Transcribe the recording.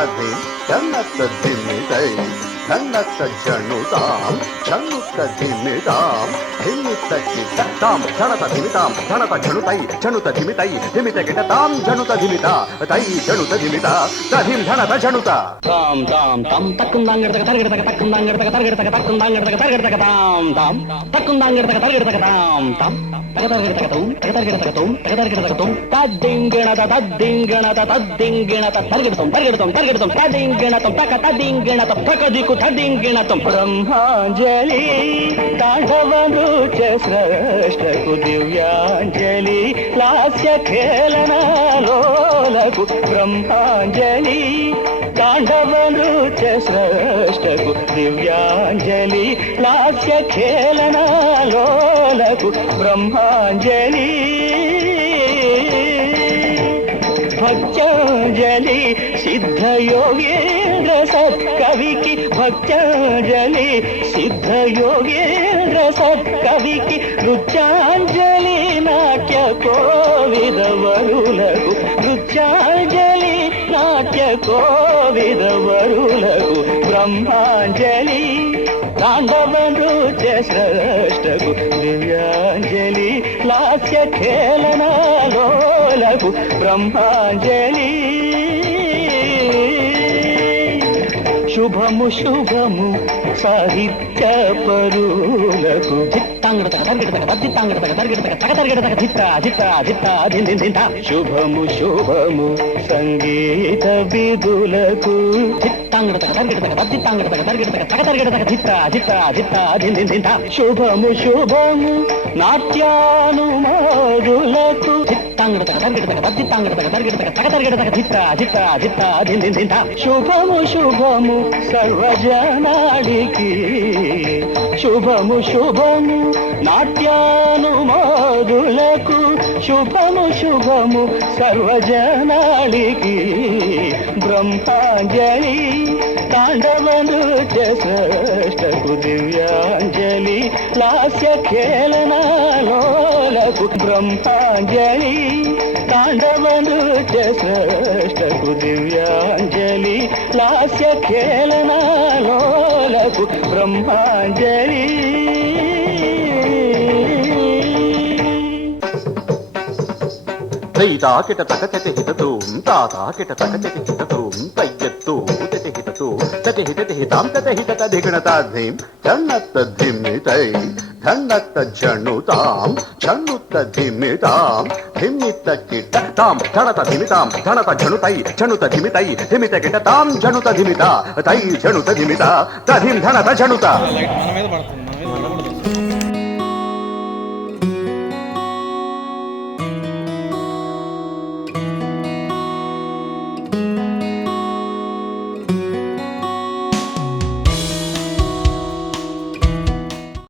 ధిమితాది జన్నత ధిమితై ధన్నత జనుతాం జనుత ధిమితాం ధిమిత కిటాం ధనత ధిమితాం ధనత జనుతై జనుత ధిమితై ధిమిత కిటాం జనుత ధిమిత తై జనుత ధిమిత తధిం ధనత జనుత తాం తాం తం తక్కుందాంగడతక తరగడతక తక్కుందాంగడతక తరగడతక తక్కుందాంగడతక తరగడతక తాం తాం తక్కుందాంగడతక తరగడతక తాం తాం తగతరగడతకతం తగతరగడతకతం తగతరగడతకతం తద్దింగణత తద్దింగణత తద్దింగణత తరగడతం తరగడతం తరగడతం తద్దింగణతం తక తద్దింగణత తకదికు తద్దింగణతం బ్రహ్మాంజలి తాండవ నృత్య స్రష్టకు దివ్యాంజలి లాస్య ఖేళనాలోలకు బ్రహ్మాంజలి తాండవ నృత్య స్రష్టకు దివ్యాంజలి లాస్య ఖేళనాలోలకు బ్రహ్మాంజలి భక్త్యాంజలి సిద్ధయోగేంద్ర సత్కవికి భక్త్యాంజలి సిద్ధయోగేంద్ర సత్కవికి నృత్యాంజలి నాట్య కోవిదవరులకు నృత్యాంజలి నాట్య కోవిదవరులకు బ్రహ్మాంజలి తాండవ నృత్య స్రష్టకు దివ్యాంజలి లాస్య ఖేళనాలోలకు బ్రహ్మాంజలి శుభము శుభము సాహిత్య పరులకు శుభము శుభము సంగీత విధులకు శుభము శుభము నాట్యానుమారులకు శుభము శుభము సర్వజనాడికి శుభము శుభము నాట్యానుమారులకు శుభము శుభము సర్వజనాడికి బ్రహ్మాంజలి తాండవ నృత్య స్రష్టకు దివ్యాంజలి లాస్య ఖేళనాలోలకు బ్రహ్మాంజలి తాండవ నృత్య స్రష్టకు దివ్యాంజలి లాస్య ఖేళనాలోలకు బ్రహ్మాంజలి తైతాకిట తకచటి హితతూం తాతాకిట తకచటి హితతూం తయ్యత్తూ తటి హితతూ తటి హితతి హితాం తటి హితత ధిగణతాధిం జన్నత ధిమితై ధన్నత జనుతాం జనుత ధిమితాం ధిమిత కిటాం ధనత ధిమితాం ధనత జనుతై జనుత ధిమితై ధిమిత కిటాం జనుత ధిమిత తై జనుత ధిమిత తధిం ధనత జనుత మన మీద పడుతుంది.